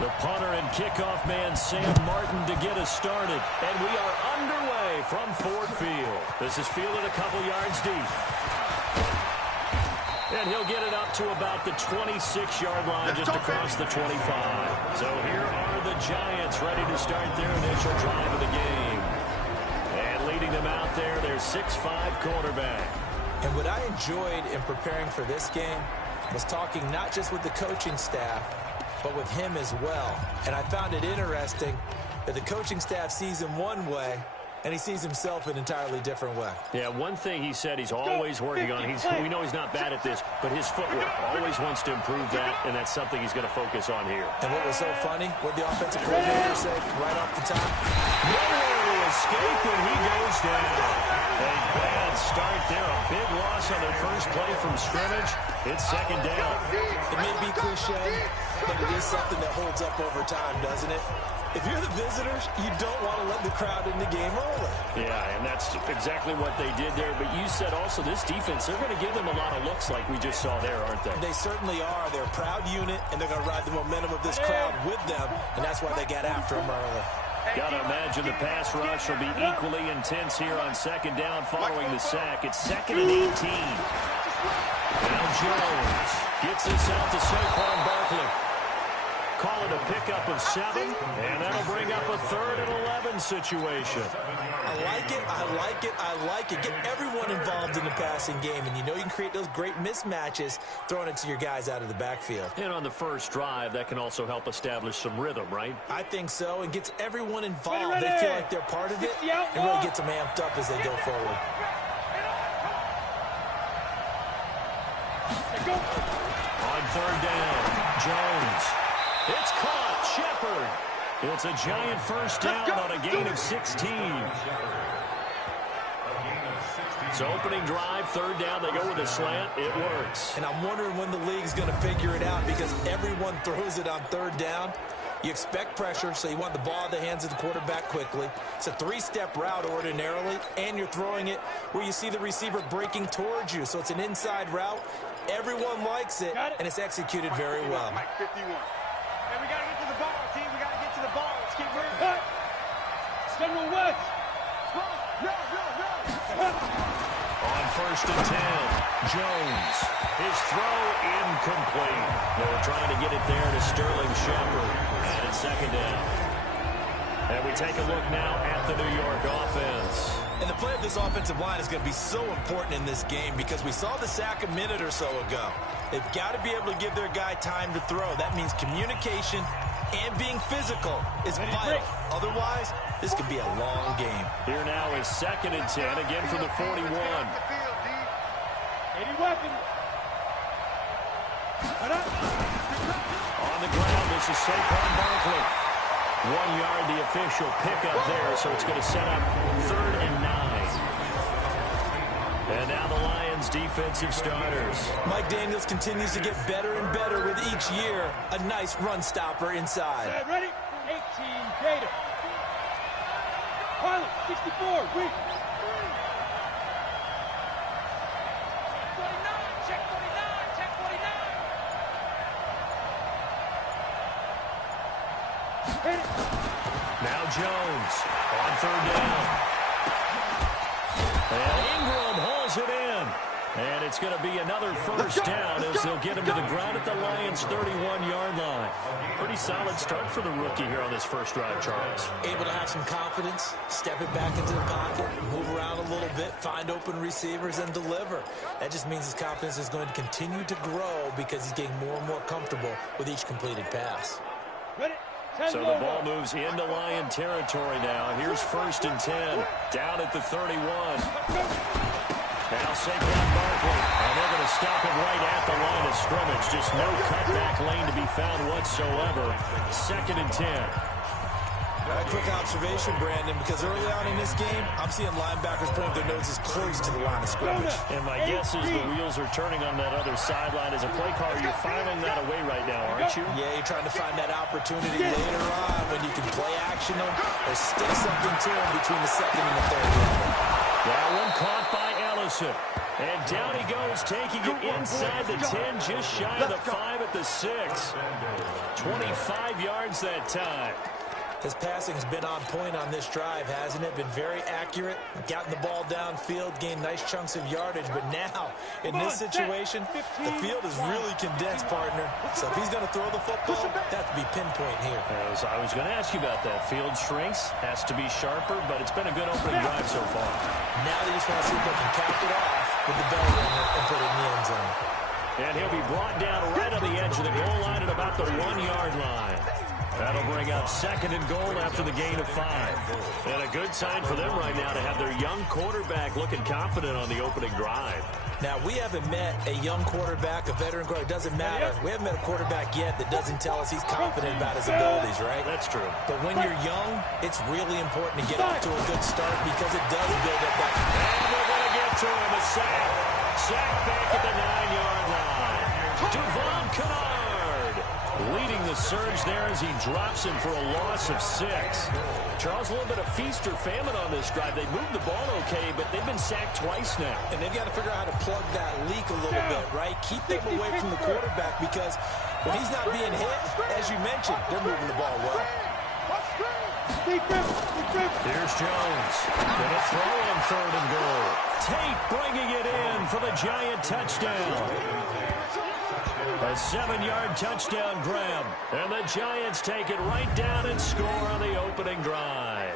The punter and kickoff man, Sam Martin, to get us started. And we are underway from Ford Field. This is fielded a couple yards deep. And he'll get it up to about the 26-yard line, just across the 25. So here are the Giants ready to start their initial drive of the game. And leading them out there, their 6'5" quarterback. And what I enjoyed in preparing for this game was talking not just with the coaching staff, but with him as well. And I found it interesting that the coaching staff sees him one way, and he sees himself an entirely different way. Yeah, one thing he said he's always working on. We know he's not bad at this, but his footwork, always wants to improve that, and that's something he's going to focus on here. And what was so funny, what the offensive coordinator said right off the top? Nowhere to escape, and he goes down. A bad start there, a big loss on their first play from scrimmage. It's second down. It may be cliche, but it is something that holds up over time, doesn't it? If you're the visitors, you don't want to let the crowd in the game early. Yeah, and that's exactly what they did there. But you said also this defense, they're going to give them a lot of looks like we just saw there, aren't they? They certainly are. They're a proud unit, and they're going to ride the momentum of this crowd with them, and that's why they got after them early. Got to imagine the pass rush will be equally intense here on second down following the sack. It's 2nd and 18. Now Jones gets this out to Saquon Barkley. Call it a pickup of 7, and that'll bring up a 3rd and 11 situation. I like it, I like it, I like it. Get everyone involved in the passing game, and you know you can create those great mismatches throwing it to your guys out of the backfield. And on the first drive, that can also help establish some rhythm, right? I think so, and gets everyone involved. They feel like they're part of it, and really gets them amped up as they go forward. On 3rd down, Jones. It's caught. Shepard. It's a giant first down on a gain of 16. So opening drive, 3rd down. They go with a slant. It works. And I'm wondering when the league's going to figure it out because everyone throws it on 3rd down. You expect pressure, so you want the ball in the hands of the quarterback quickly. It's a 3-step route ordinarily, and you're throwing it where you see the receiver breaking towards you. So it's an inside route. Everyone likes it, and it's executed very well. Mike 51. And we got to get to the ball, team. We got to get to the ball. Let's keep moving. Send West. On 1st and 10, Jones. His throw incomplete. They were trying to get it there to Sterling Shepard. And it's 2nd down. And we take a look now at the New York offense. And the play of this offensive line is going to be so important in this game because we saw the sack a minute or so ago. They've got to be able to give their guy time to throw. That means communication and being physical is vital. Otherwise, this could be a long game. Here now is 2nd and 10, again from the 41. 80 weapon. On the ground, this is Saquon Barkley. 1 yard, the official pickup there, so it's going to set up 3rd and 9. And now the Lions defensive starters. Mike Daniels continues to get better and better with each year. A nice run stopper inside. Ready? 18, Gator. Pilot, 64, weak. 49, check 49, check 49. Now Jones on 3rd down. And Ingram hauls it in. And it's going to be another first down as they'll get him to the ground at the Lions' 31-yard line. Pretty solid start for the rookie here on this first drive, Charles. Able to have some confidence, step it back into the pocket, move around a little bit, find open receivers, and deliver. That just means his confidence is going to continue to grow because he's getting more and more comfortable with each completed pass. Ready? So the ball moves into Lion territory now. Here's 1st and 10, down at the 31. Now Saquon Barkley, and they're going to stop him right at the line of scrimmage. Just no cutback lane to be found whatsoever. 2nd and 10. A quick observation, Brandon, because early on in this game, I'm seeing linebackers point their noses close to the line of scrimmage. And my guess is the wheels are turning on that other sideline. As a play caller, you're filing that away right now, aren't you? Yeah, you're trying to find that opportunity later on when you can play action them or stick something to them between the 2nd and the 3rd level. That one caught by Ellison. And down he goes, taking it inside the 10, just shy of the 5 at the 6. 25 yards that time. His passing's been on point on this drive, hasn't it? Been very accurate, gotten the ball downfield, gained nice chunks of yardage. But now, in this situation, the field is really condensed, partner. So if he's going to throw the football, that to be pinpoint here. As I was going to ask you about that. Field shrinks, has to be sharper, but it's been a good opening drive so far. Now they just want to see if they can cap it off with the bell ringer and put it in the end zone. And he'll be brought down right on the edge of the goal line at about the 1-yard line. That'll bring up 2nd and goal after the gain of 5. And a good sign for them right now to have their young quarterback looking confident on the opening drive. Now, we haven't met a young quarterback, a veteran quarterback. It doesn't matter. We haven't met a quarterback yet that doesn't tell us he's confident about his abilities, right? That's true. But when you're young, it's really important to get off to a good start because it does build up that. And we're going to get to him. A sack. Sack back at the 9-yard line. Devon Kennard leading the surge there as he drops him for a loss of 6. Charles, a little bit of feast or famine on this drive. They moved the ball okay, but they've been sacked twice now. And they've got to figure out how to plug that leak a little bit, right? Keep them away from the quarterback because when he's not being hit, as you mentioned, they're moving the ball well. Here's Jones. Gonna throw on 3rd and goal. Tate bringing it in for the Giant touchdown. A 7-yard touchdown grab. And the Giants take it right down and score on the opening drive.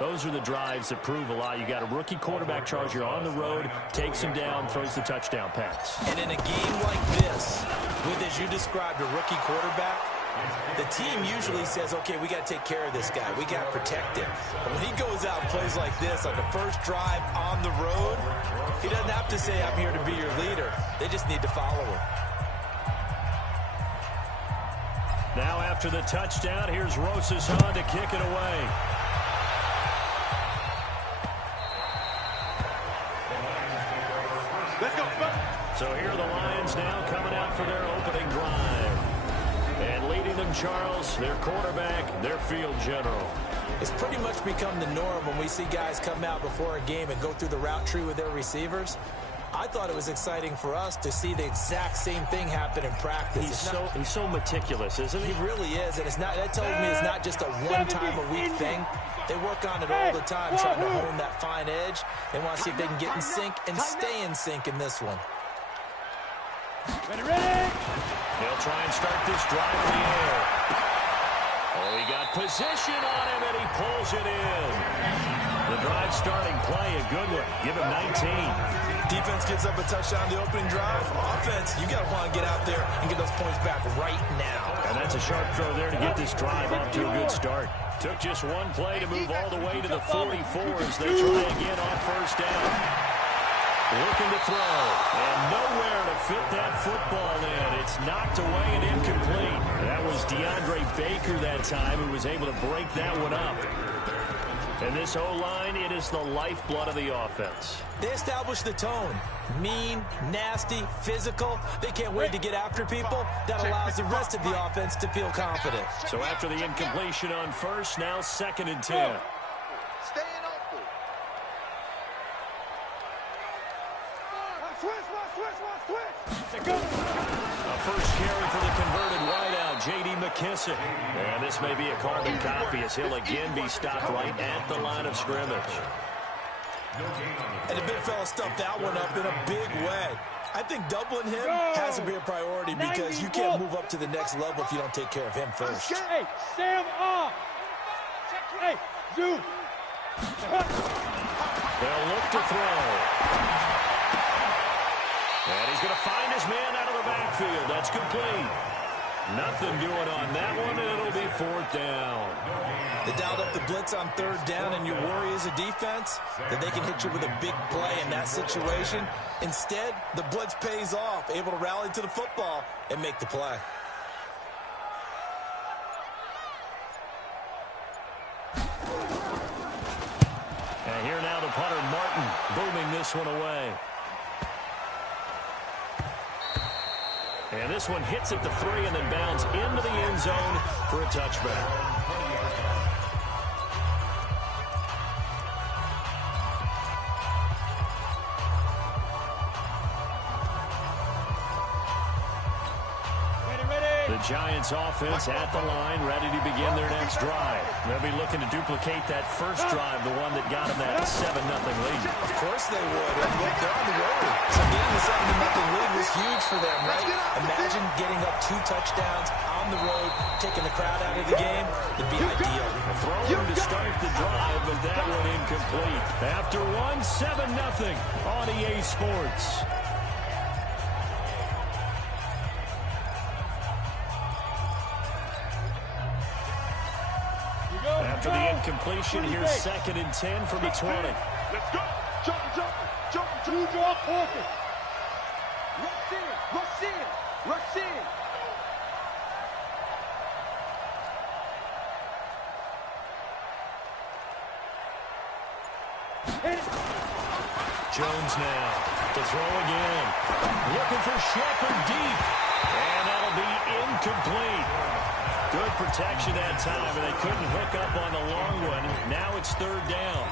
Those are the drives that prove a lot. You got a rookie quarterback, Charles. You're on the road, takes him down, throws the touchdown pass. And in a game like this, with, as you described, a rookie quarterback, the team usually says, okay, we got to take care of this guy. We got to protect him. But when he goes out and plays like this on the first drive on the road, he doesn't have to say, I'm here to be your leader. They just need to follow him. Now after the touchdown, here's Rosas on to kick it away. So here are the Lions now coming out for their opening drive. And leading them, Charles, their quarterback, their field general. It's pretty much become the norm when we see guys come out before a game and go through the route tree with their receivers. I thought it was exciting for us to see the exact same thing happen in practice. He's so meticulous, isn't he? He really is, and it's not. That tells me it's not just a one-time-a-week thing. They work on it all the time, trying to hone that fine edge. They want to see if they can get in sync and stay in sync in this one. Ready? They'll try and start this drive in the air. Oh, he got position on him, and he pulls it in. The drive starting play, a good one. Give him 19. Defense gives up a touchdown the opening drive. Offense, you got to want to get out there and get those points back right now. And that's a sharp throw there to get this drive off to a good start. Took just one play to move all the way to the 44 as they try again on first down. Looking to throw, and nowhere to fit that football in. It's knocked away and incomplete. That was DeAndre Baker that time who was able to break that one up. And this O-line, it is the lifeblood of the offense. They established the tone. Mean, nasty, physical. They can't wait to get after people. That allows the rest of the offense to feel confident. So after the incompletion on first, now 2nd and 10. Staying open. Switch. A first carry for the converted wideout, J.D. McKissick. And this may be a carbon copy as he'll again be stopped right at the line of scrimmage. And the big fella stuffed that one up in a big way. I think doubling him has to be a priority because you can't move up to the next level if you don't take care of him first. Hey, Sam off. Hey, Zoom. They'll look to throw. And he's going to find his man out of the backfield. That's complete. Nothing doing on that one, and it'll be 4th down. They dialed up the blitz on 3rd down, and your worry as a defense that they can hit you with a big play in that situation. Instead, the blitz pays off, able to rally to the football and make the play. And here now the punter, Martin, booming this one away. And this one hits at the 3 and then bounds into the end zone for a touchback. The Giants offense at the line, ready to begin their next drive. They'll be looking to duplicate that first drive, the one that got them that 7-0 lead. Of course they would. And look, they're on the road. So getting the 7-0 lead was huge for them, right? Imagine getting up 2 touchdowns on the road, taking the crowd out of the game. It'd be ideal. Throwing to start the drive, but that one incomplete. After one, 7-0 on EA Sports. After the incompletion, here's 2nd and 10 from the 20. Let's go. Jump. Two draw focus. Rush in. Jones now to throw again. Looking for Shepard deep. And that'll be incomplete. Good protection that time, and they couldn't hook up on the long one. Now it's 3rd down.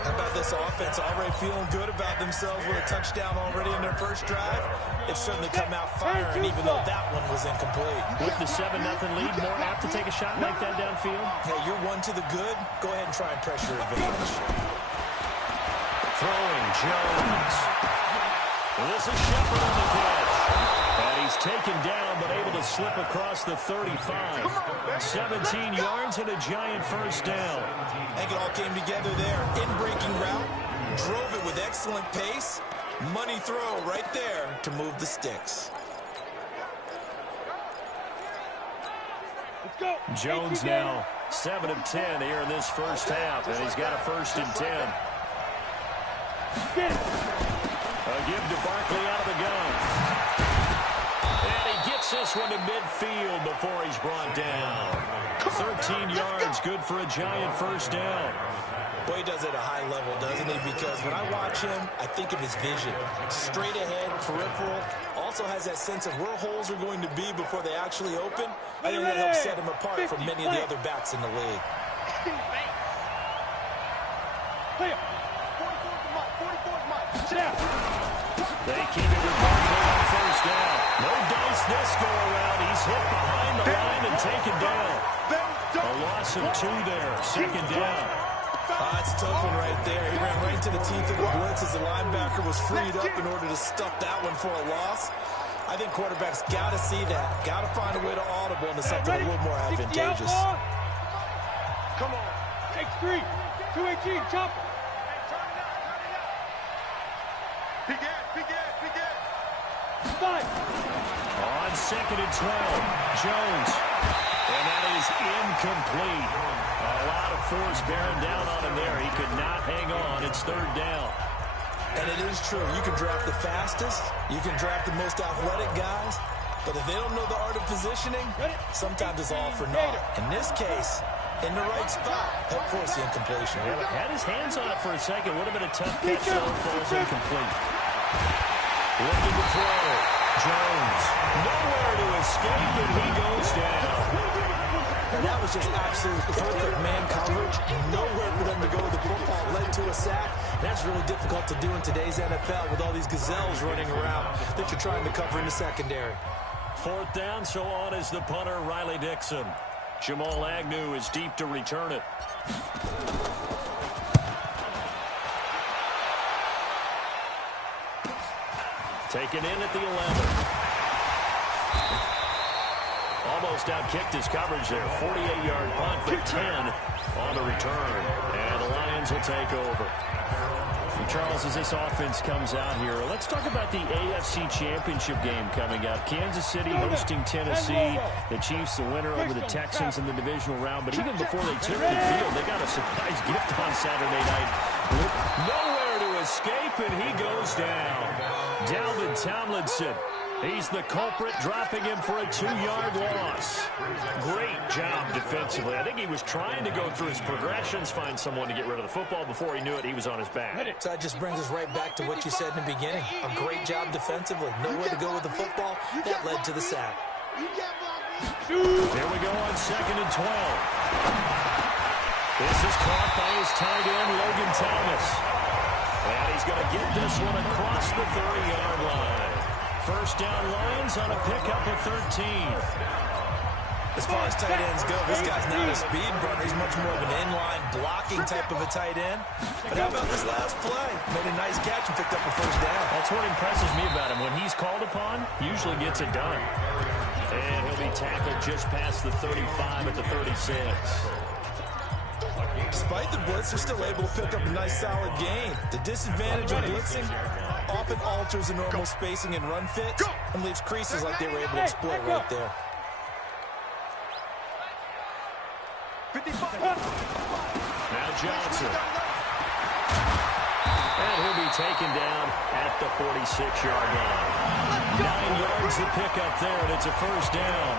How about this offense already feeling good about themselves with a touchdown already in their first drive? It's certainly come out firing, even though that one was incomplete. With the 7-0 lead, more apt to take a shot like that downfield? Hey, you're one to the good. Go ahead and try and pressure advantage. Throwing Jones. This is Shepard on the catch. And he's taken down, but able to slip across the 35. 17 yards and a Giant first down. I think it all came together there. In-breaking route, drove it with excellent pace. Money throw right there to move the sticks. Let's go. Jones now 7 of 10 here in this first half, and he's got a 1st and 10. A give to Barkley out of the gun. And he gets this one to midfield before he's brought down. 13 yards, good for a Giant first down. Boy, he does it at a high level, doesn't he? Because when I watch him, I think of his vision. Straight ahead, peripheral. Also has that sense of where holes are going to be before they actually open. I think that helps set him apart from many of the other backs in the league. They keep it with Barkley on first down. No dice this go around. He's hit behind the line and taken down. A loss of 2 there. 2nd down. That's a tough one right there. He ran right into the teeth of the blitz as the linebacker was freed up in order to stuff that one for a loss. I think quarterbacks got to see that. Got to find a way to audible into something a little more advantageous. Come on. X3. 218. Chopper. Big ass. Five. On 2nd and 12. Jones. And that is incomplete. A lot of force bearing down on him there. He could not hang on. It's 3rd down. And it is true. You can draft the fastest. You can draft the most athletic guys. But if they don't know the art of positioning, sometimes it's all for naught. In this case, in the right spot, help force the incompletion. Had his hands on it for a second. Would have been a tough catch, so it falls incomplete. Looking to throw. Jones. Nowhere to escape, and he goes down. And that was just absolute perfect man coverage. Nowhere for them to go with the football. Led to a sack. That's really difficult to do in today's NFL with all these gazelles running around that you're trying to cover in the secondary. 4th down, so on is the punter, Riley Dixon. Jamal Agnew is deep to return it. Taken in at the 11. Almost outkicked his coverage there. 48-yard punt, but 10 on the return. And the Lions will take over. Charles, as this offense comes out here, let's talk about the AFC Championship game coming up. Kansas City hosting Tennessee. The Chiefs, the winner over the Texans in the divisional round. But even before they took the field, they got a surprise gift on Saturday night. Nowhere to escape, and he goes down. Dalvin Tomlinson. He's the culprit, dropping him for a 2-yard loss. Great job defensively. I think he was trying to go through his progressions, find someone to get rid of the football. Before he knew it, he was on his back. So that just brings us right back to what you said in the beginning. A great job defensively. Nowhere to go with the football. That led to the sack. There we go on 2nd and 12. This is caught by his tight end, Logan Thomas. And he's going to get this one across the 30-yard line. first down Lions on a pickup of 13. As far as tight ends go, this guy's not a speed burner. He's much more of an inline blocking type of a tight end. But how about this last play? Made a nice catch and picked up a first down. That's what impresses me about him. When he's called upon, usually gets it done. And he'll be tackled just past the 35 at the 36. Despite the blitz, they're still able to pick up a nice solid gain. The disadvantage of blitzing often alters the normal spacing and run fits and leaves creases like they were able to exploit right there. Now Johnson. And he'll be taken down at the 46-yard line. 9 yards to pick up there, and it's a first down.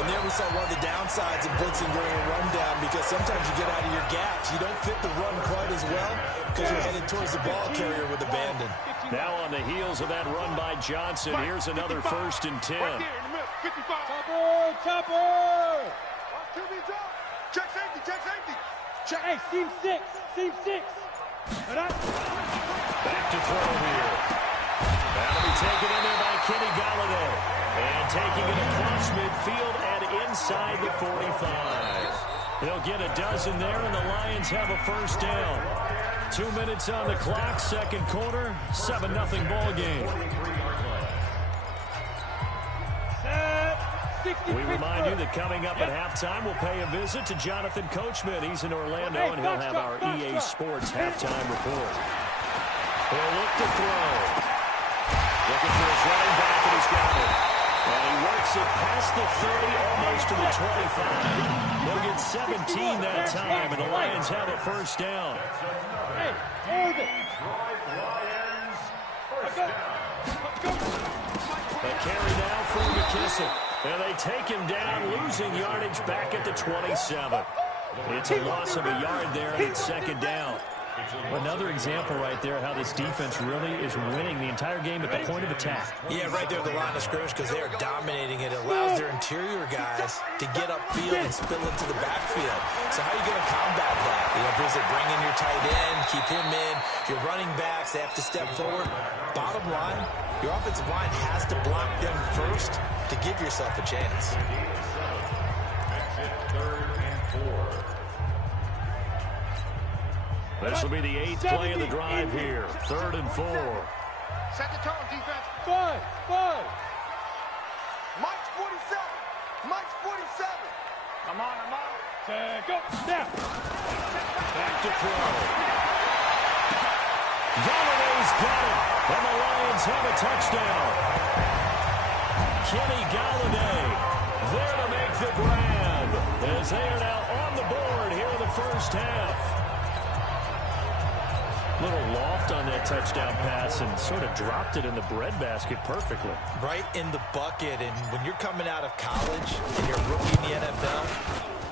And there we saw one of the downsides of blitzing during a rundown, because sometimes you get out of your gaps. You don't fit the run quite as well because you're headed towards the ball carrier with abandon. Now on the heels of that run by Johnson, here's another 1st and 10. Chopper! Check safety, check safety. Check. Hey, seam 6, seam 6. Back to throw here. That'll be taken in there by Kenny Galladay. And taking it across midfield and inside the 45. They'll get a dozen there, and the Lions have a first down. 2 minutes on the clock, second quarter, 7-0 ball game. We remind you that coming up at halftime, we'll pay a visit to Jonathan Coachman. He's in Orlando, and he'll have our EA Sports halftime report. He'll look to throw. Looking for his running back, and he's got it. And he works it past the 30, almost to the 25. They'll get 17 that time, and the Lions have a first down. Hey, hold it. A carry now for McKissick. And they take him down, losing yardage back at the 27. It's a loss of a yard there, and it's second down. Another example right there how this defense really is winning the entire game at the point of attack. Yeah, right there at the line of scrimmage, because they are dominating it. It allows their interior guys to get upfield and spill into the backfield. So how are you going to combat that? You know, does it bring in your tight end, keep him in? Your running backs, they have to step forward. Bottom line, your offensive line has to block them first to give yourself a chance. This will be the 8th play of the drive here. 3rd and 4. Set the tone, defense. 5. Mike's 47. Mike's 47. I'm on. Go. Now. Back to throw. Galladay's got it. And the Lions have a touchdown. Kenny Galladay there to make the grab, as they are now on the board here in the first half. Little loft on that touchdown pass and sort of dropped it in the breadbasket perfectly. Right in the bucket, and when you're coming out of college and you're a rookie in the NFL,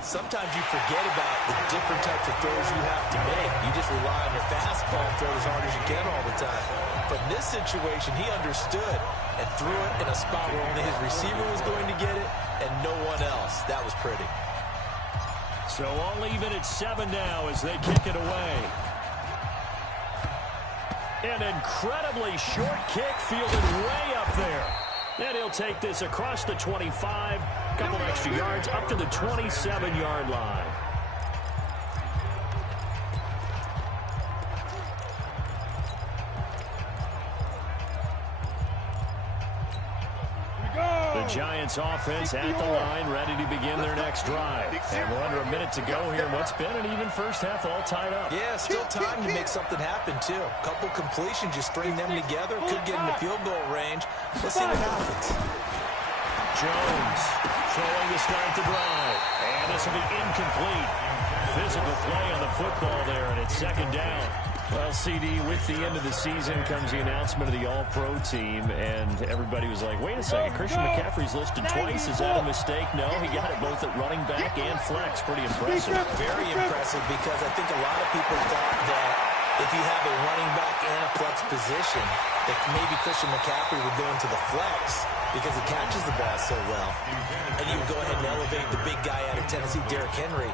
sometimes you forget about the different types of throws you have to make. You just rely on your fastball and throw as hard as you can all the time. But in this situation, he understood and threw it in a spot where only his receiver was going to get it and no one else. That was pretty. So all even at 7 now as they kick it away. An incredibly short kick fielded way up there. And he'll take this across the 25, couple extra yards up to the 27-yard line. The Giants offense at the line, ready to begin their next drive. And we're under a minute to go here. What's been an even first half all tied up. Yeah, still time to make something happen, too. A couple completions, you string them together, could get into field goal range. Let's see what happens. Jones throwing to start the drive. And this will be incomplete. Physical play on the football there, and it's second down. Well, CD, with the end of the season comes the announcement of the All-Pro team, and everybody was like, wait a second, Christian McCaffrey's listed twice. Is that a mistake? No, he got it both at running back and flex. Pretty impressive. Very impressive, because I think a lot of people thought that if you have a running back and a flex position, that maybe Christian McCaffrey would go into the flex because he catches the ball so well. And you would go ahead and elevate the big guy out of Tennessee, Derrick Henry.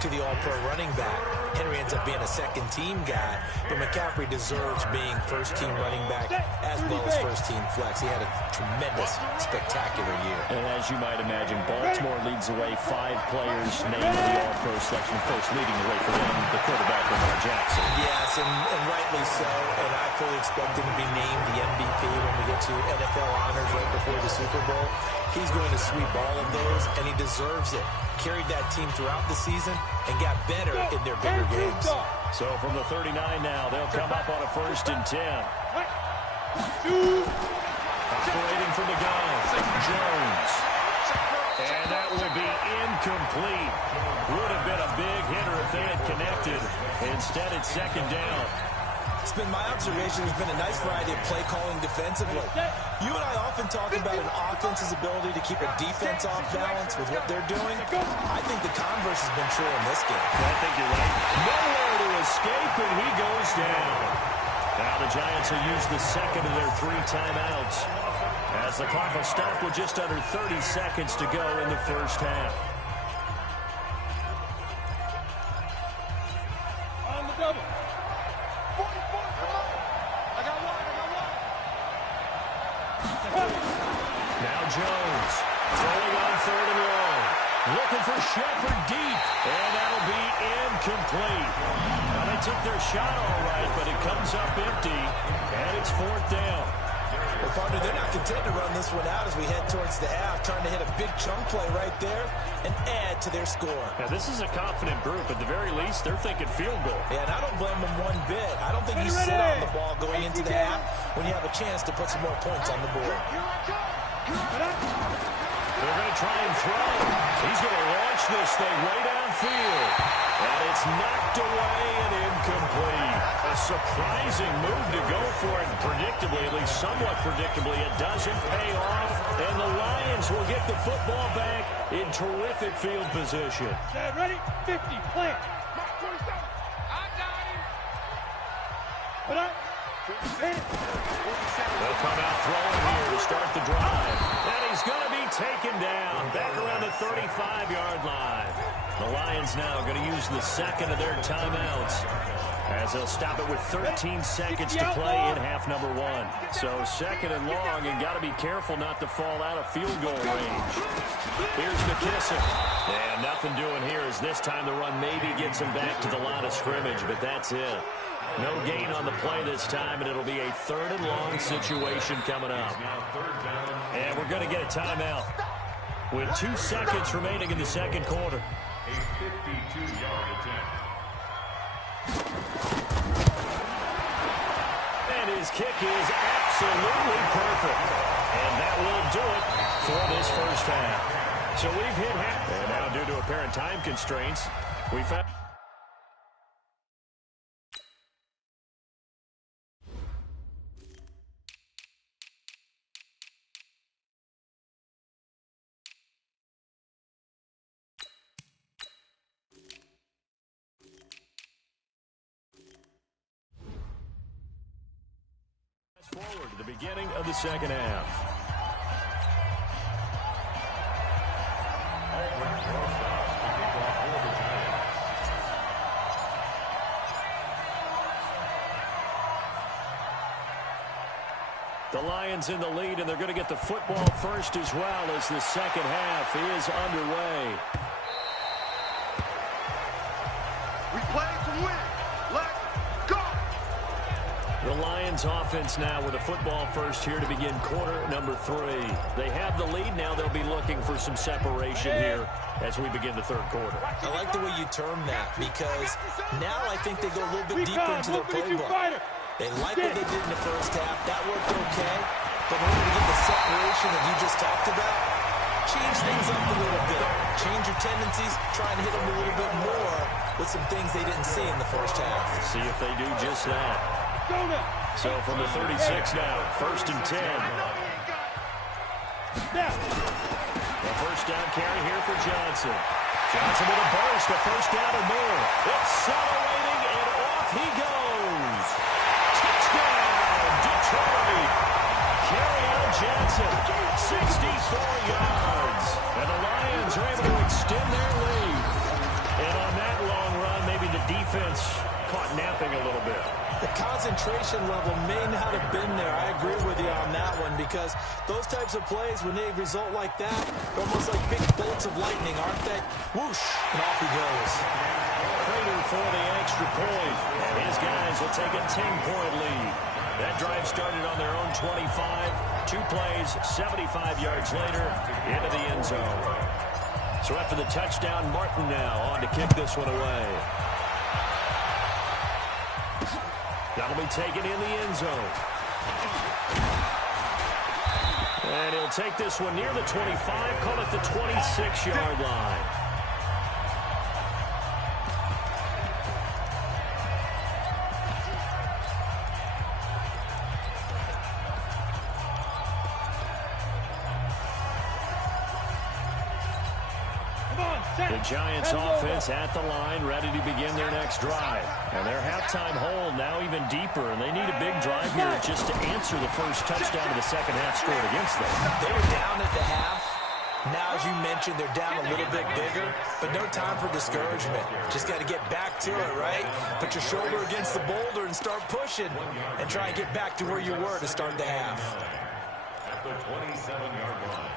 to the all-pro running back. Henry ends up being a second-team guy, but McCaffrey deserves being first-team running back as well as first-team flex. He had a tremendous, spectacular year. And as you might imagine, Baltimore leads the way. 5 players named in the all-pro selection. Of course, leading the way for them, the quarterback, Lamar Jackson. Yes, and rightly so, and I fully expect him to be named the MVP when we get to NFL honors right before the Super Bowl. He's going to sweep all of those, and he deserves it. Carried that team throughout the season and got better in their bigger games. So from the 39 now, they'll come up on a 1st and 10. Operating from the gun, Jones. And that will be incomplete. Would have been a big hitter if they had connected. Instead, it's 2nd down. It's been my observation there's been a nice variety of play calling defensively. You and I often talk about an offense's ability to keep a defense off balance with what they're doing. I think the converse has been true in this game. I think you're right. Nowhere to escape, and he goes down. Now the Giants will use the 2nd of their 3 timeouts as the clock will stop with just under 30 seconds to go in the first half. On the double. Now Jones throwing on 3rd and long. Looking for Shepard deep. And that'll be incomplete. Now they took their shot all right, but it comes up empty. And it's 4th down. Well, partner, they're not content to run this one out as we head towards the half, trying to hit a big chunk play right there and add to their score. Now, this is a confident group. At the very least, they're thinking field goal. Yeah, and I don't blame them one bit. I don't think you sit on the ball going into the half when you have a chance to put some more points on the board. They're going to try and throw. He's going to launch this thing way downfield. And it's knocked away and incomplete. A surprising move to go for it. Predictably, at least somewhat predictably, it doesn't pay off. And the Lions will get the football back in terrific field position. Ready? 50, plant. They'll come out throwing here to start the drive. And he's going to be taken down back around the 35-yard line. The Lions now going to use the 2nd of their timeouts as they'll stop it with 13 seconds to play in half number 1. So 2nd and long, and got to be careful not to fall out of field goal range. Here's McKissick. And nothing doing here as this time the run maybe gets him back to the line of scrimmage, but that's it. No gain on the play this time, and it'll be a 3rd and long situation coming up. And we're going to get a timeout with 2 seconds remaining in the 2nd quarter. A 52-yard attempt. And his kick is absolutely perfect. And that will do it for this first half. So we've hit half. And now due to apparent time constraints, we found... forward to the beginning of the 2nd half. The Lions in the lead, and they're going to get the football first as well as the 2nd half is underway. We play to win. Let's go! The Lions offense now with a football first here to begin quarter number 3. They have the lead now. They'll be looking for some separation here as we begin the 3rd quarter. I like the way you term that because now I think they go a little bit deeper into their playbook. They like what they did in the first half. That worked okay. But in order to get the separation that you just talked about, change things up a little bit. Change your tendencies, try and hit them a little bit more with some things they didn't see in the first half. See if they do just that. So from the 36 now, 1st and 10. The first down carry here for Johnson. Johnson with a burst, a first down or more. Accelerating, and off he goes. Touchdown, Detroit. Kerryon Johnson, 64 yards. And the Lions are able to extend their lead. And on that long run, maybe the defense caught napping a little bit. The concentration level may not have been there. I agree with you on that one because those types of plays, when they result like that, they're almost like big bolts of lightning, aren't they? Whoosh, and off he goes. Prater for the extra point. And his guys will take a 10-point lead. That drive started on their own 25. 2 plays, 75 yards later, into the end zone. So after the touchdown, Martin now on to kick this one away. That'll be taken in the end zone. And he'll take this one near the 25, call it the 26-yard line. The Giants offense at the line, ready to begin their next drive. And their halftime hole now even deeper, and they need a big drive here just to answer the first touchdown of the second half scored against them. They were down at the half. Now, as you mentioned, they're down a little bit bigger, but no time for discouragement. Just got to get back to it, right? Put your shoulder against the boulder and start pushing and try and get back to where you were to start the half. At the 27-yard line.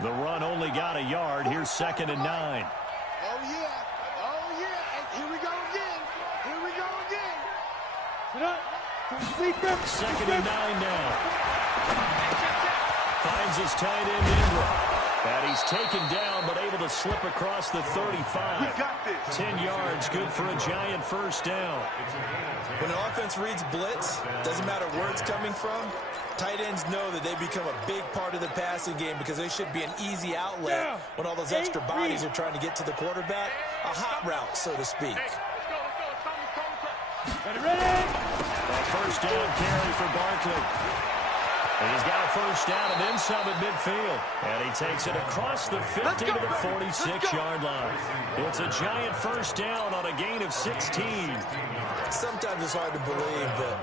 The run only got a yard. Here's 2nd and 9. Oh, yeah. Oh, yeah. And here we go again. Here we go again. Second and 9 now. Finds his tight end Ingram. And he's taken down, but able to slip across the 35. We got this. 10 yards, good for a Giant first down. When an offense reads blitz, doesn't matter where it's coming from, tight ends know that they become a big part of the passing game because they should be an easy outlet when all those extra bodies are trying to get to the quarterback. A hot route, so to speak. Ready? A first down carry for Barkley. And he's got a first down and then some at midfield. And he takes it across the 50 to the 46-yard line. It's a Giant first down on a gain of 16. Sometimes it's hard to believe, but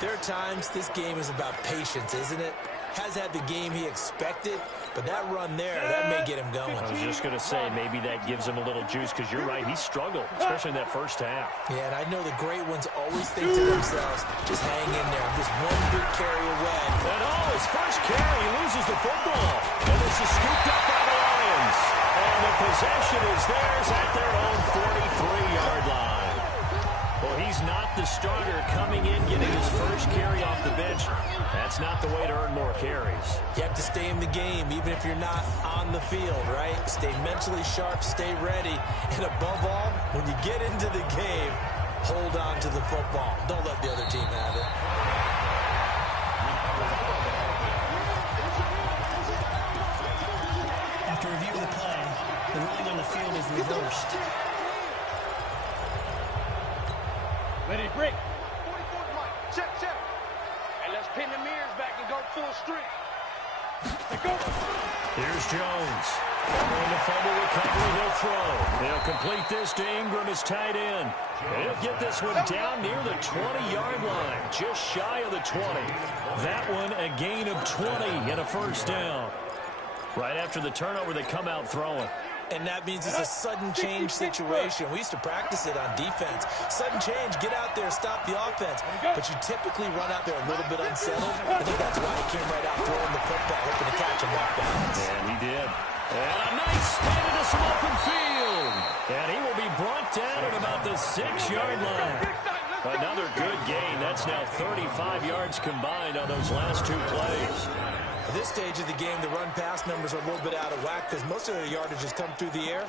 there are times this game is about patience, isn't it? Has had the game he expected, but that run there, that may get him going. I was just going to say, maybe that gives him a little juice, because you're right, he struggled, especially in that first half. Yeah, and I know the great ones always think to themselves, just hang in there, just one big carry away. And his first carry, he loses the football. And this is scooped up by the Lions. And the possession is theirs at their own 43-yard line. Well, he's not the starter coming in, getting his first carry off the bench. That's not the way to earn more carries. You have to stay in the game, even if you're not on the field, right? Stay mentally sharp, stay ready. And above all, when you get into the game, hold on to the football. Don't let the other team have it. After review of the play, the ruling on the field is reversed. Ready, break. 44 Mike. Check. And let's pin the mirrors back and go full streak. Let's go. Here's Jones. Following the fumble recovery, he'll throw. They'll complete this to Ingram, his tight end. He'll get this one down near the 20-yard line, just shy of the 20. That one a gain of 20 and a first down. Right after the turnover, they come out throwing. And that means it's a sudden change situation. We used to practice it on defense. Sudden change, get out there, stop the offense. But you typically run out there a little bit unsettled. I think that's why he came right out throwing the football, hoping to catch him off balance. And he did. And a nice spin into some open field. And he will be brought down at about the 6-yard line. Another good gain. That's now 35 yards combined on those last 2 plays. At this stage of the game, the run-pass numbers are a little bit out of whack because most of their yardage has come through the air.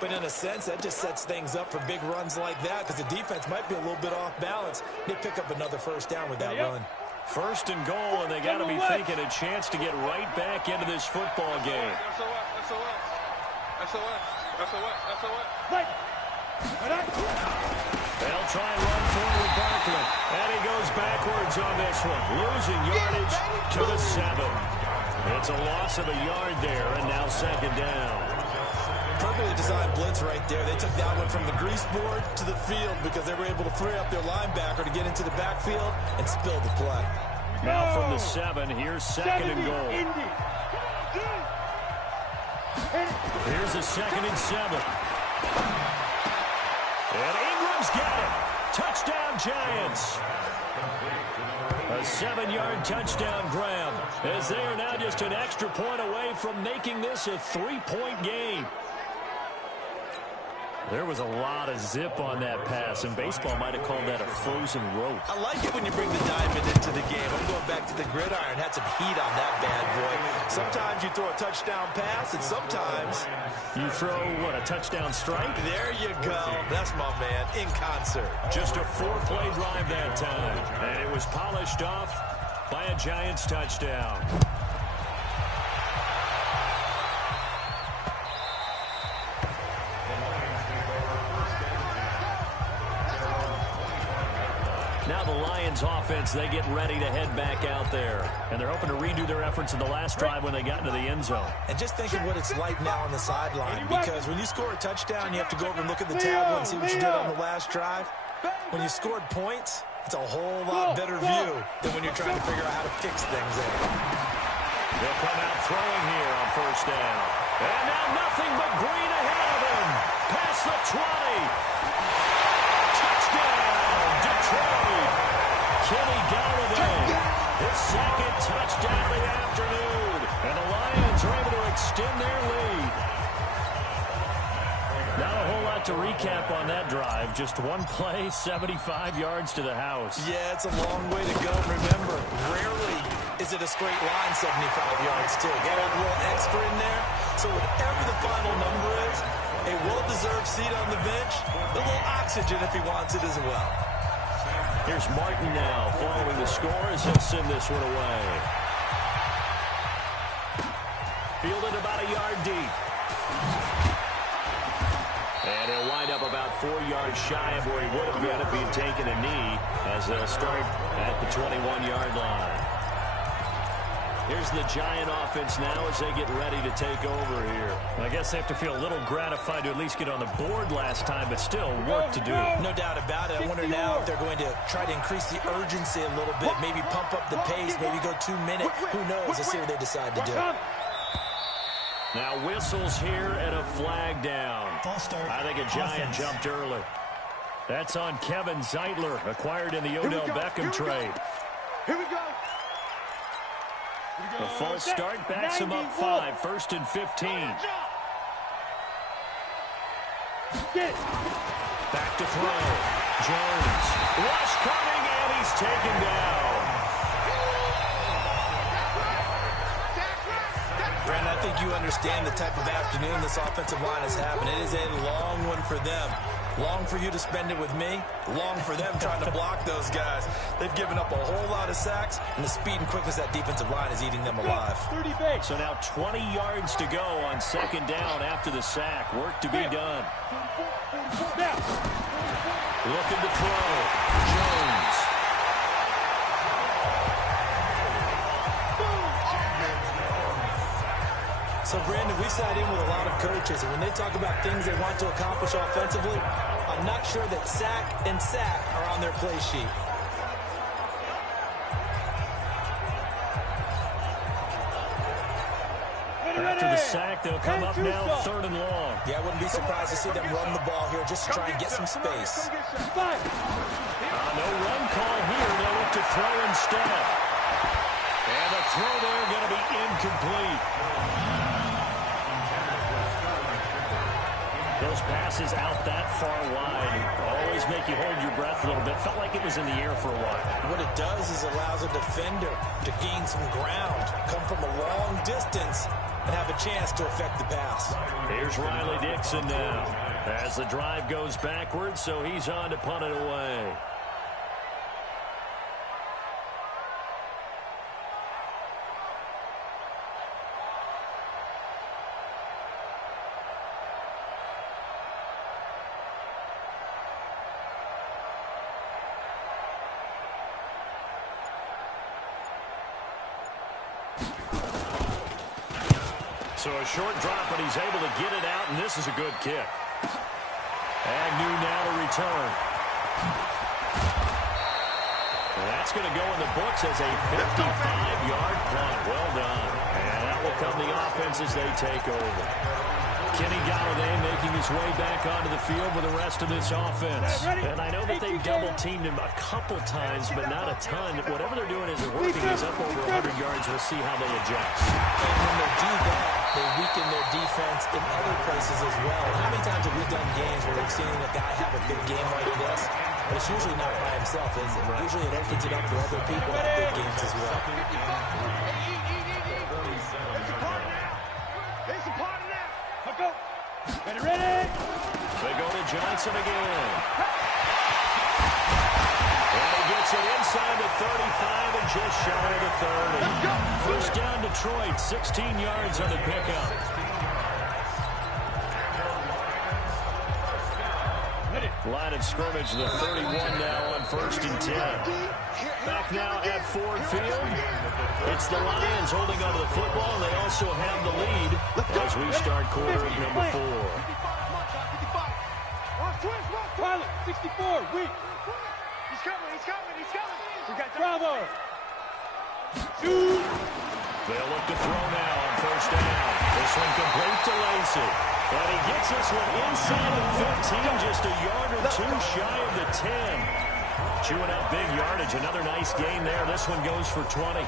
But in a sense, that just sets things up for big runs like that because the defense might be a little bit off balance. They pick up another first down with that run. First and goal, and they got to be thinking a chance to get right back into this football game. Right. They'll try and run forward Barkley. And he goes backwards on this one. Losing yardage to the 7. It's a loss of a yard there, and now 2nd down. Perfectly designed blitz right there. They took that one from the grease board to the field because they were able to free up their linebacker to get into the backfield and spill the play. Now from the 7, here's 2nd and goal. Here's a 2nd and 7. And Ingram's got it. Touchdown, Giants. A 7-yard touchdown grab, as they are now just an extra point away from making this a 3-point game. There was a lot of zip on that pass, and baseball might have called that a frozen rope. I like it when you bring the diamond into the game. I'm going back to the gridiron. Had some heat on that bad boy. Sometimes you throw a touchdown pass, and sometimes you throw, what, a touchdown strike? There you go. That's my man, in concert. Just a 4-play drive that time, and it was polished off by a Giants touchdown. Now the Lions offense, they get ready to head back out there. And they're hoping to redo their efforts in the last drive when they got into the end zone. And just think of what it's like now on the sideline. Because when you score a touchdown, you have to go over and look at the tablet and see what you did on the last drive. When you scored points, it's a whole lot better view than when you're trying to figure out how to fix things in. They'll come out throwing here on first down. And now nothing but green ahead of him. Past the 20. Touchdown, Detroit. Kenny Galladay, his second touchdown of the afternoon. And the Lions are able to extend their lead. Not a whole lot to recap on that drive. Just one play, 75 yards to the house. Yeah, it's a long way to go. Remember, rarely is it a straight line 75 yards, too. Get a little extra in there. So whatever the final number is, a well-deserved seat on the bench, a little oxygen if he wants it as well. Here's Martin now following the score as he'll send this one away. Fielded about a yard deep. And he'll wind up about 4 yards shy of where he would have been if he had taken a knee, as they'll start at the 21-yard line. Here's the Giant offense now as they get ready to take over here. I guess they have to feel a little gratified to at least get on the board last time, but still work to do. No doubt about it. I wonder now if they're going to try to increase the urgency a little bit, maybe pump up the pace, maybe go 2 minutes. Who knows? Let's see what they decide to do. Now whistles here and a flag down. I think a Giant jumped early. That's on Kevin Zeitler, acquired in the Odell Beckham trade. Here we go. The false start backs him up 5, 1st and 15. Back to throw. Jones. Rush coming, and he's taken down. Brandon, I think you understand the type of afternoon this offensive line is having. It is a long one for them. Long for you to spend it with me. Long for them trying to block those guys. They've given up a whole lot of sacks, and the speed and quickness of that defensive line is eating them alive. So now 20 yards to go on second down after the sack. Work to be done. Looking to throw. Jones. So, Brandon, we've sat in with a lot of coaches, and when they talk about things they want to accomplish offensively, I'm not sure that sack and sack are on their play sheet. After the sack, they'll come up now 3rd and long. Yeah, I wouldn't be surprised to see them run the ball here just to try and get some space. No run call here. They'll look to throw instead. And the throw there going to be incomplete. Those passes out that far wide always make you hold your breath a little bit. Felt like it was in the air for a while. What it does is allows a defender to gain some ground, come from a long distance, and have a chance to affect the pass. Here's Riley Dixon now as the drive goes backwards, so he's on to punt it away. So a short drop, but he's able to get it out, and this is a good kick. Agnew now to return. And that's going to go in the books as a 55-yard punt. Well done. And that will come the offense as they take over. Kenny Galladay making his way back onto the field with the rest of this offense. And I know that they've double-teamed him a couple times, but not a ton. Whatever they're doing is they're working. He's up over 100 yards. We'll see how they adjust. And when they do that, they weaken their defense in other places as well. How many times have we done games where we've seen a guy have a good game like this? But it's usually not by himself, is it? Right. Usually it opens it up for other people to have big games as well. It's a party now. Let's go. Ready? They go to Johnson again. And he gets it inside the 35 and just shy of the 30. First down Detroit, 16 yards on the pickup. Line of scrimmage, the 31 now on 1st and 10. Back now at Ford Field. It's the Lions holding onto the football, and they also have the lead as we start quarter number 4. 64, weak. He's coming. We got Bravo. Shoot. They'll look to throw now on 1st down. This one complete to Lacey. And he gets this one inside the 15, just a yard or two shy of the 10. Chewing out big yardage. Another nice gain there. This one goes for 20.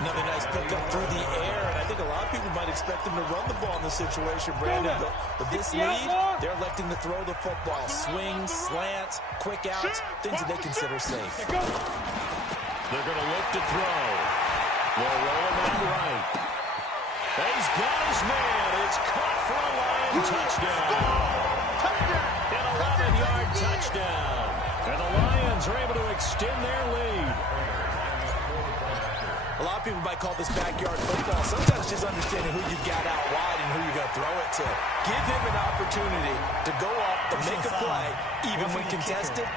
Another nice pickup through the air, and I think a lot of people might expect him to run the ball in this situation, Brandon. But this lead, they're electing to throw the football. Swings, slants, quick outs, things that they consider safe. They're going to look to throw. They'll roll him out right. He's got his man. It's caught for a Lion touchdown. An 11-yard touchdown. And the Lions are able to extend their lead. A lot of people might call this backyard football. Sometimes just understanding who you got out wide and who you're going to throw it to. Give him an opportunity to go up and make a play, even when contested.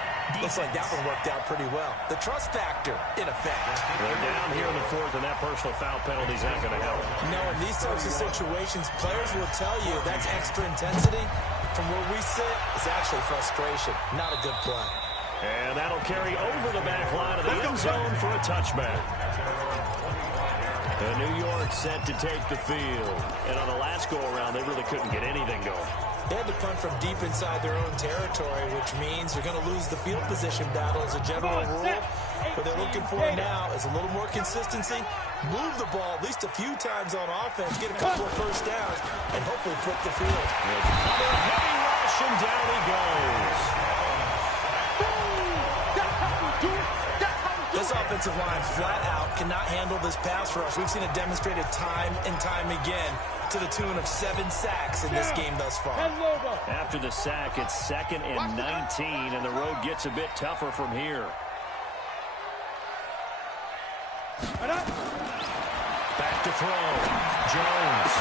Looks like that one worked out pretty well. The trust factor, in effect. They're down here in the 4th, and that personal foul penalty is not going to help. No, in these types of situations, players will tell you that's extra intensity. From where we sit, it's actually frustration. Not a good play. And that'll carry over the back line of the end zone for a touchback. And New York set to take the field. And on the last go-around, they really couldn't get anything going. They had to punt from deep inside their own territory, which means you're going to lose the field position battle as a general rule. What they're looking for now is a little more consistency, move the ball at least a few times on offense, get a couple of first downs, and hopefully flip the field. Under a heavy rush, and down he goes. This offensive line flat out cannot handle this pass rush. We've seen it demonstrated time and time again to the tune of 7 sacks in this game thus far. After the sack, it's 2nd and 19, and the road gets a bit tougher from here. Back to throw. Jones.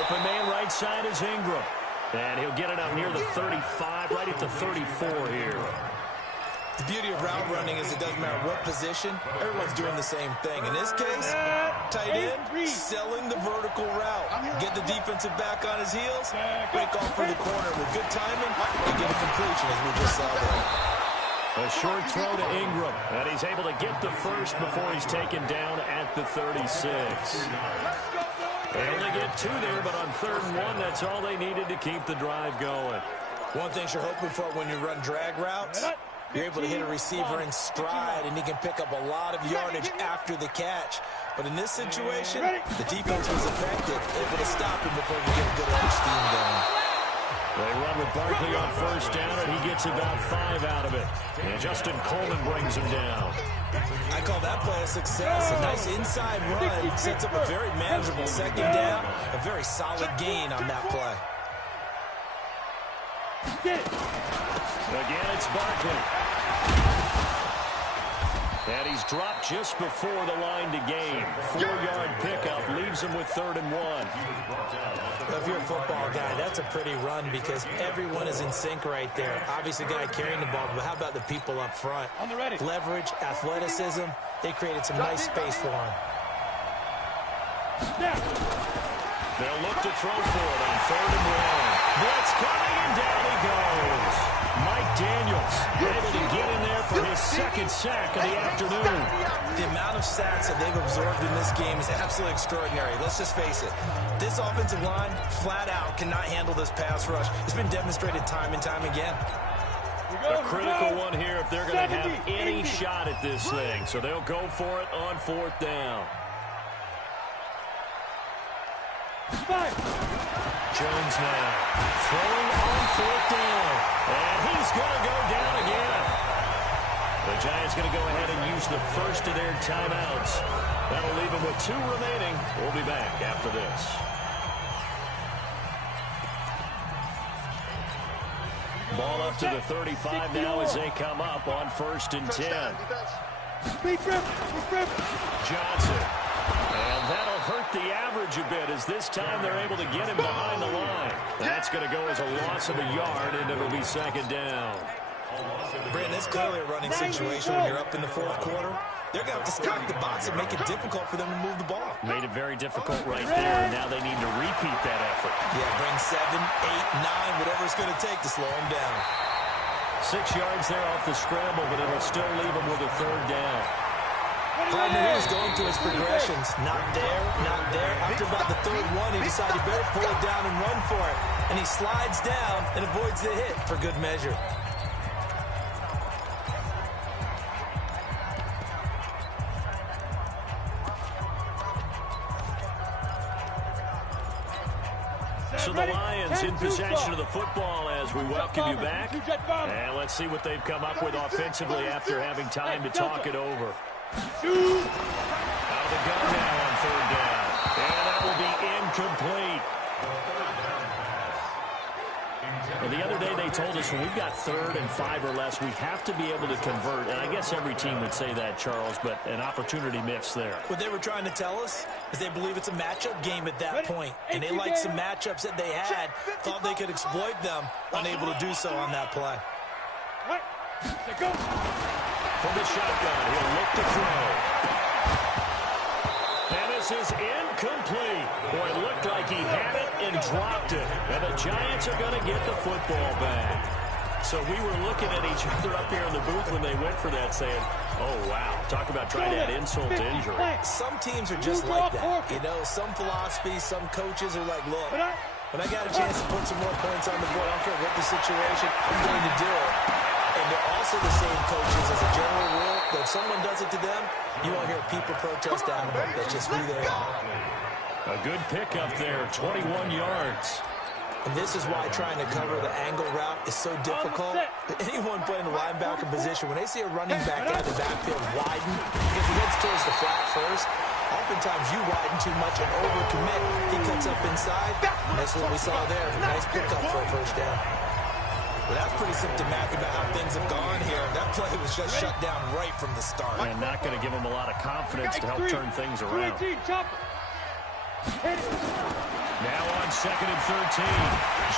Open man right side is Ingram. And he'll get it up near the 35, right at the 34 here. The beauty of route running is it doesn't matter what position, everyone's doing the same thing. In this case, tight end, selling the vertical route. Get the defensive back on his heels, break off for the corner with good timing, and get a completion as we just saw there. A short throw to Ingram, and he's able to get the first before he's taken down at the 36. They only get 2 there, but on 3rd and 1, that's all they needed to keep the drive going. One thing you're hoping for when you run drag routes, you're able to hit a receiver in stride, and he can pick up a lot of yardage after the catch. But in this situation, the defense was effective, able to stop him before he get a good edge steam going. They run with Barkley on 1st down, and he gets about 5 out of it. And Justin Coleman brings him down. I call that play a success. A nice inside run sets up a very manageable 2nd down. A very solid gain on that play. Again, it's Barkley. And he's dropped just before the line to gain. 4-yard pickup leaves him with 3rd and 1. If you're a football guy, that's a pretty run because everyone is in sync right there. Obviously, the guy carrying the ball, but how about the people up front? Leverage, athleticism, they created some nice space for him. They'll look to throw for it on 3rd and 1. Blitz coming, and down he goes. Mike Daniels able to get in there for his second sack of the afternoon. The amount of sacks that they've absorbed in this game is absolutely extraordinary. Let's just face it. This offensive line, flat out, cannot handle this pass rush. It's been demonstrated time and time again. A critical one here if they're going to have any shot at this thing. So they'll go for it on 4th down. Jones now throwing on 4th down. And he's going to go down again. The Giants going to go ahead and use the first of their timeouts. That'll leave them with 2 remaining. We'll be back after this. Ball up to the 35 now as they come up on 1st and 10. Johnson. And that'll hurt the average a bit as this time they're able to get him behind the line. That's going to go as a loss of a yard, and it'll be 2nd down. Brandon, it's clearly a running situation when you're up in the 4th quarter. They're going to have to stack the box and make it difficult for them to move the ball. Made it very difficult right there, and now they need to repeat that effort. Yeah, bring 7, 8, 9, whatever it's going to take to slow them down. 6 yards there off the scramble, but it'll still leave them with a 3rd down. Gardner, he was going through his progressions. Not there, not there. After about the 3rd one, he decided he better pull it down and run for it. And he slides down and avoids the hit for good measure. So the Lions in possession of the football as we welcome you back. And let's see what they've come up with offensively after having time to talk it over. Out of the gun now on 3rd down. And that will be incomplete. Well, the other day they told us when we've got 3rd and 5 or less, we have to be able to convert. And I guess every team would say that, Charles, but an opportunity missed there. What they were trying to tell us is they believe it's a matchup game at that point. And they liked some matchups that they had, thought they could exploit them, unable to do so on that play. From the shotgun, he'll look to throw. And this is incomplete. Boy, it looked like he had it and dropped it. And the Giants are going to get the football back. So we were looking at each other up here in the booth when they went for that saying, oh, wow, talk about trying to add insult to injury. Some teams are just like that. You know, some philosophies, some coaches are like, look, when I got a chance to put some more points on the board, I don't care what the situation, I'm going to do it. And they're also the same coaches as a general rule that if someone does it to them, you won't hear people protest out of them. That's just who they are. A good pickup there, 21 yards. And this is why trying to cover the angle route is so difficult. Anyone playing the linebacker position, when they see a running back out of the backfield widen, because he heads towards the flat first, oftentimes you widen too much and overcommit. He cuts up inside. That's what we saw there. Nice pickup for a 1st down. Well, that's pretty symptomatic about how things have gone here. That play was just shut down right from the start. And not going to give them a lot of confidence to help turn things around. Now on 2nd and 13.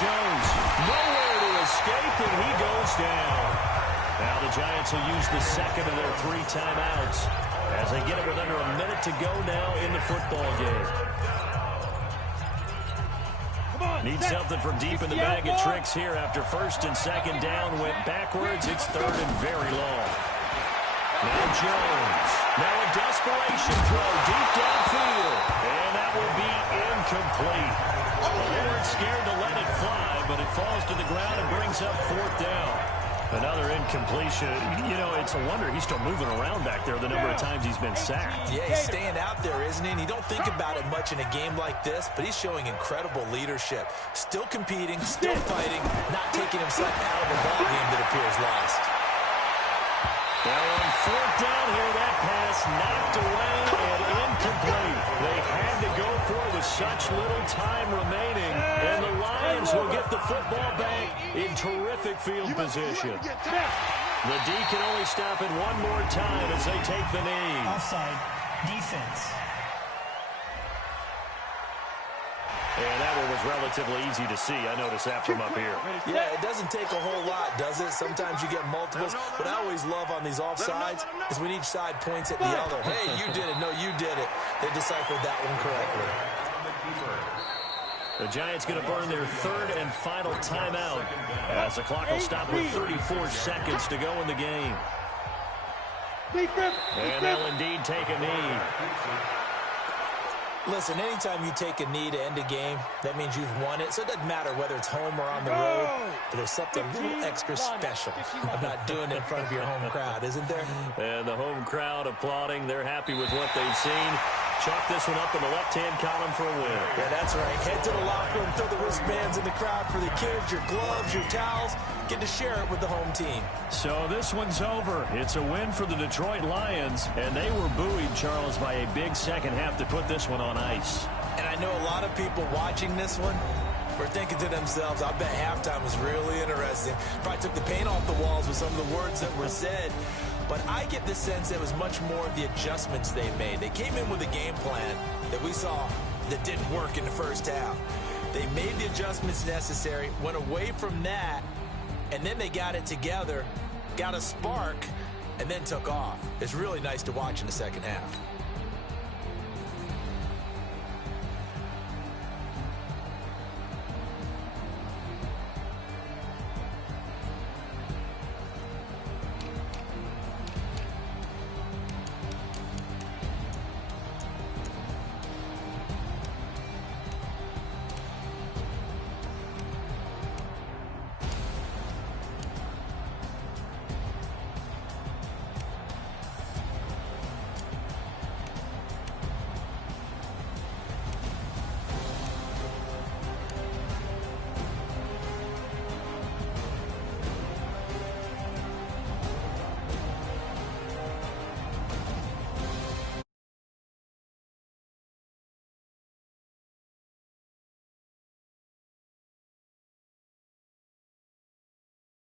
Jones nowhere to escape, and he goes down. Now the Giants will use the 2nd of their 3 timeouts as they get it with under a minute to go now in the football game. Need something from deep in the bag of tricks here after 1st and 2nd down went backwards. It's 3rd and very long. Now Jones. Now a desperation throw deep downfield. And that will be incomplete. They weren't scared to let it fly, but it falls to the ground and brings up 4th down. Another incompletion. You know, it's a wonder he's still moving around back there the number of times he's been sacked. Yeah, he's staying out there, isn't he? And you don't think about it much in a game like this, but he's showing incredible leadership. Still competing, still fighting, not taking himself out of a ball game that appears lost. Now on 4th down here, that pass knocked away and incomplete. They had to go for it with such little time remaining, and the Lions will get the football back in terrific field position. The D can only stop it one more time as they take the knee. Offside, defense. And that one was relatively easy to see. I noticed that from up here. Yeah, it doesn't take a whole lot, does it? Sometimes you get multiples. What I always love on these offsides is when each side points at the other. Hey, you did it. No, you did it. They deciphered that one correctly. The Giants going to burn their 3rd and final timeout as the clock will stop with 34 seconds to go in the game. And they'll indeed take a knee. Listen, anytime you take a knee to end a game, that means you've won it. So it doesn't matter whether it's home or on the road, but there's something a little extra special about doing it in front of your home crowd, isn't there? And the home crowd applauding. They're happy with what they've seen. Chalk this one up in the left-hand column for a win. Yeah, that's right. Head to the locker room, throw the wristbands in the crowd for the kids, your gloves, your towels. Get to share it with the home team. So this one's over. It's a win for the Detroit Lions, and they were buoyed, Charles, by a big second half to put this one on ice. And I know a lot of people watching this one were thinking to themselves, I bet halftime was really interesting. Probably took the paint off the walls with some of the words that were said. But I get the sense it was much more of the adjustments they made. They came in with a game plan that we saw that didn't work in the first half. They made the adjustments necessary, went away from that, and then they got it together, got a spark, and then took off. It's really nice to watch in the second half.